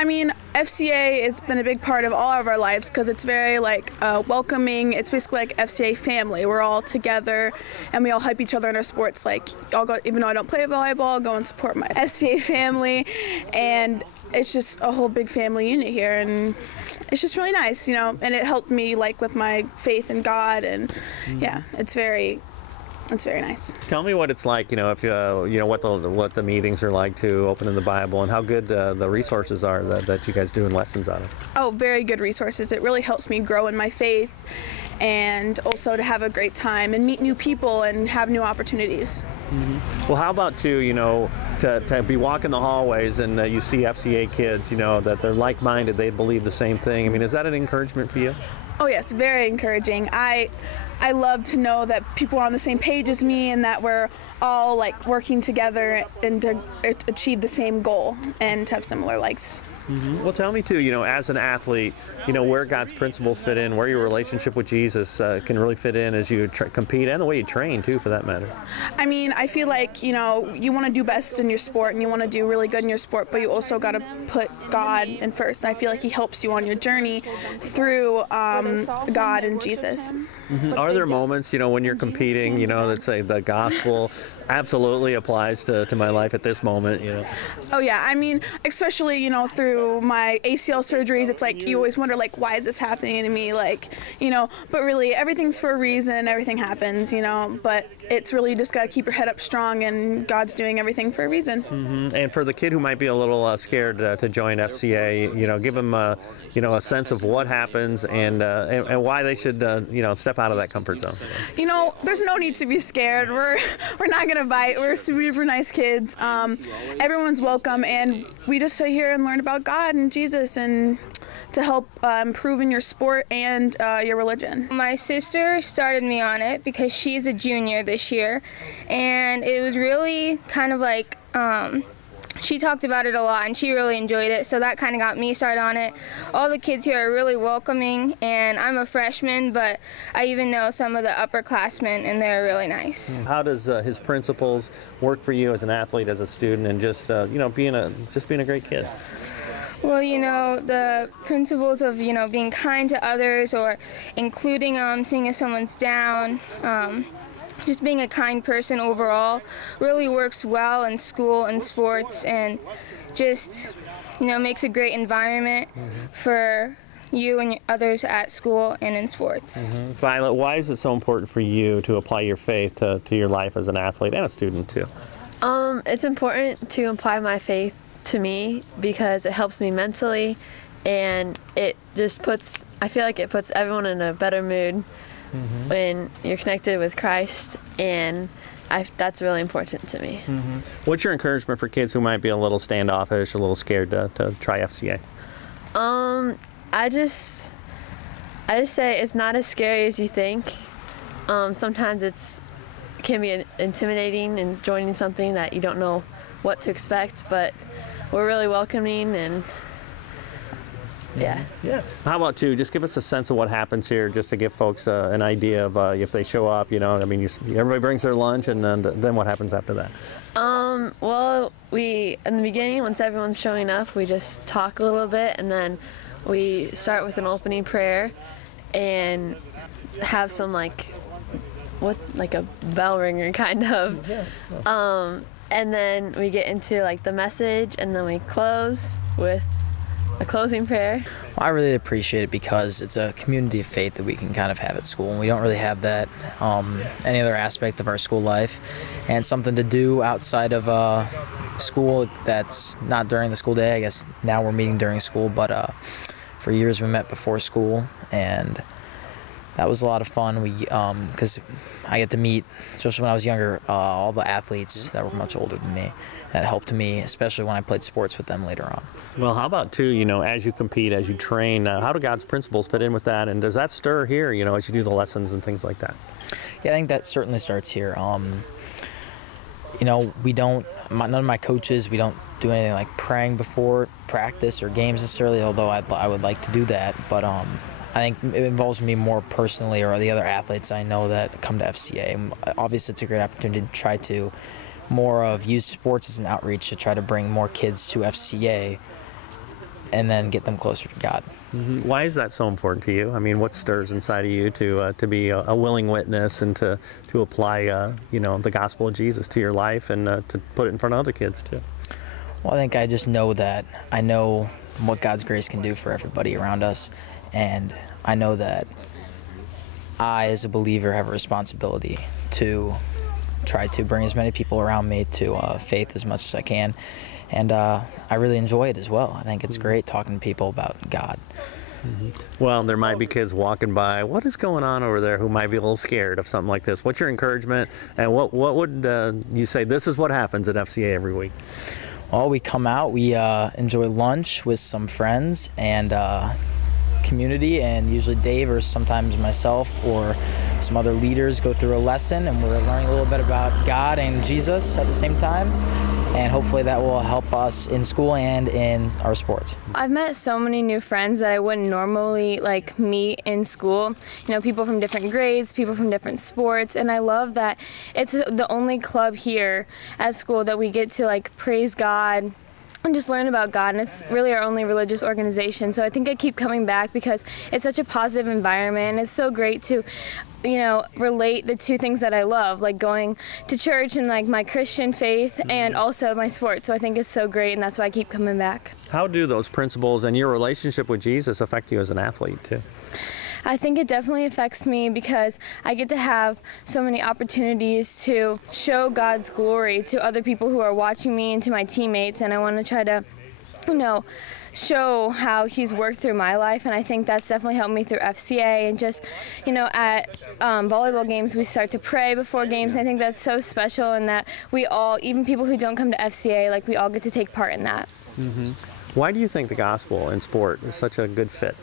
I mean, FCA has been a big part of all of our lives because it's very like welcoming. It's basically like FCA family. We're all together and we all help each other in our sports. Like I'll go, even though I don't play volleyball, I'll go and support my FCA family, and it's just a whole big family unit here, and it's just really nice, you know. And it helped me like with my faith in God, and yeah, it's very nice. Tell me what it's like, you know, if you know what the meetings are like to open in the Bible, and how good the resources are that you guys doing lessons on it. Oh, very good resources. It really helps me grow in my faith, and also to have a great time and meet new people and have new opportunities. Well, how about too, you know, to be walking the hallways and you see FCA kids, you know, that they're like-minded, they believe the same thing. I mean, is that an encouragement for you? Oh yes, very encouraging. I love to know that people are on the same page as me and that we're all like working together and to achieve the same goal and to have similar likes. Well, tell me too, you know, as an athlete, you know, where God's principles fit in, where your relationship with Jesus can really fit in as you compete, and the way you train too, for that matter. I mean, I feel like, you know, you want to do best in your sport and you want to do really good in your sport, but you also got to put God in first. I feel like He helps you on your journey through God and Jesus. Are there moments, you know, when you're competing, you know, that say the gospel absolutely applies to my life at this moment, you know? Oh yeah, I mean, especially, you know, through my ACL surgeries, it's like you always wonder, like, why is this happening to me? Like, you know, but really everything's for a reason, everything happens, you know, but it's really, you just got to keep your head up strong, and God's doing everything for a reason. And for the kid who might be a little scared to join FCA, you know, give them you know, a sense of what happens and why they should you know, step out of that comfort zone. You know, there's no need to be scared. We're not gonna bite. We're super nice kids. Everyone's welcome, and we just sit here and learn about God and Jesus, and to help improve in your sport and your religion. My sister started me on it because she's a junior this year, and it was really kind of like she talked about it a lot and she really enjoyed it, so that kind of got me started on it. All the kids here are really welcoming, and I'm a freshman, but I even know some of the upperclassmen, and they're really nice. How does his principles work for you as an athlete, as a student, and just you know, being a great kid? Well, you know, the principles of, you know, being kind to others, or including seeing if someone's down, just being a kind person overall really works well in school and sports, and just, you know, makes a great environment for you and others at school and in sports. Violet, why is it so important for you to apply your faith to your life as an athlete and a student too? It's important to apply my faith to me because it helps me mentally, and it just I feel like it puts everyone in a better mood when you're connected with Christ, and that's really important to me. What's your encouragement for kids who might be a little standoffish, a little scared to try FCA? I just say it's not as scary as you think. Sometimes it can be intimidating in joining something that you don't know what to expect, but we're really welcoming, and yeah. How about too, just give us a sense of what happens here, just to give folks an idea of if they show up, you know, I mean, everybody brings their lunch, and then what happens after that? Well, in the beginning, once everyone's showing up, we just talk a little bit, and then we start with an opening prayer and have some like a bell ringer kind of. And then we get into like the message, and then we close with a closing prayer. Well, I really appreciate it because it's a community of faith that we can kind of have at school, and we don't really have that any other aspect of our school life, and something to do outside of school that's not during the school day. I guess now we're meeting during school, but for years we met before school, and that was a lot of fun. Because I get to meet, especially when I was younger, all the athletes that were much older than me. That helped me, especially when I played sports with them later on. Well, how about too, you know, as you compete, as you train, how do God's principles fit in with that? And does that stir here, you know, as you do the lessons and things like that? Yeah, I think that certainly starts here. You know, none of my coaches, we don't do anything like praying before practice or games necessarily, although I would like to do that. But I think it involves me more personally, or the other athletes I know that come to FCA. Obviously, it's a great opportunity to try to use sports as an outreach to try to bring more kids to FCA. and then get them closer to God. Why is that so important to you? I mean, what stirs inside of you to be a willing witness and to apply the gospel of Jesus to your life and to put it in front of other kids too? Well, I think I just know that I know what God's grace can do for everybody around us, and I know that I, as a believer, have a responsibility to try to bring as many people around me to faith as much as I can, and I really enjoy it as well. I think it's great talking to people about God. Well, there might be kids walking by. What is going on over there who might be a little scared of something like this? What's your encouragement, and what would you say this is what happens at FCA every week? Well, we come out, we enjoy lunch with some friends and community, and usually Dave or sometimes myself or some other leaders go through a lesson, and we're learning a little bit about God and Jesus at the same time, and hopefully that will help us in school and in our sports. I've met so many new friends that I wouldn't normally meet in school. You know, people from different grades, people from different sports, and I love that it's the only club here at school that we get to praise God and just learn about God, and it's really our only religious organization. So I think I keep coming back because it's such a positive environment, and it's so great to relate the two things that I love, like going to church and my Christian faith and also my sports. So I think it's so great, and that's why I keep coming back. How do those principles and your relationship with Jesus affect you as an athlete too? I think it definitely affects me because I get to have so many opportunities to show God's glory to other people who are watching me and to my teammates, and I want to try to show how he's worked through my life, and I think that's definitely helped me through FCA. And just at volleyball games we start to pray before games, and I think that's so special, and that we all, even people who don't come to FCA, we all get to take part in that. Why do you think the gospel in sport is such a good fit?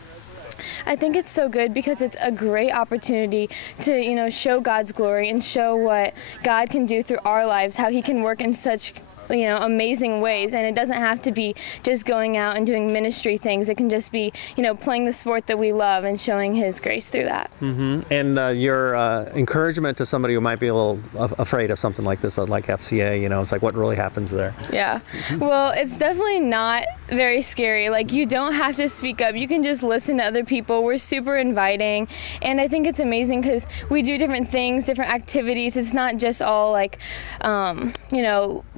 I think it's so good because it's a great opportunity to show God's glory and show what God can do through our lives, how he can work in such amazing ways. And it doesn't have to be just going out and doing ministry things. It can just be playing the sport that we love and showing his grace through that. And your encouragement to somebody who might be a little afraid of something like this, like FCA, it's what really happens there? Yeah, well, it's definitely not very scary. You don't have to speak up. You can just listen to other people. We're super inviting, and I think it's amazing because we do different things, different activities. It's not just all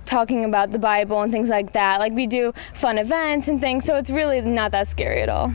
talking about the Bible and things like that. We do fun events and things, so it's really not that scary at all.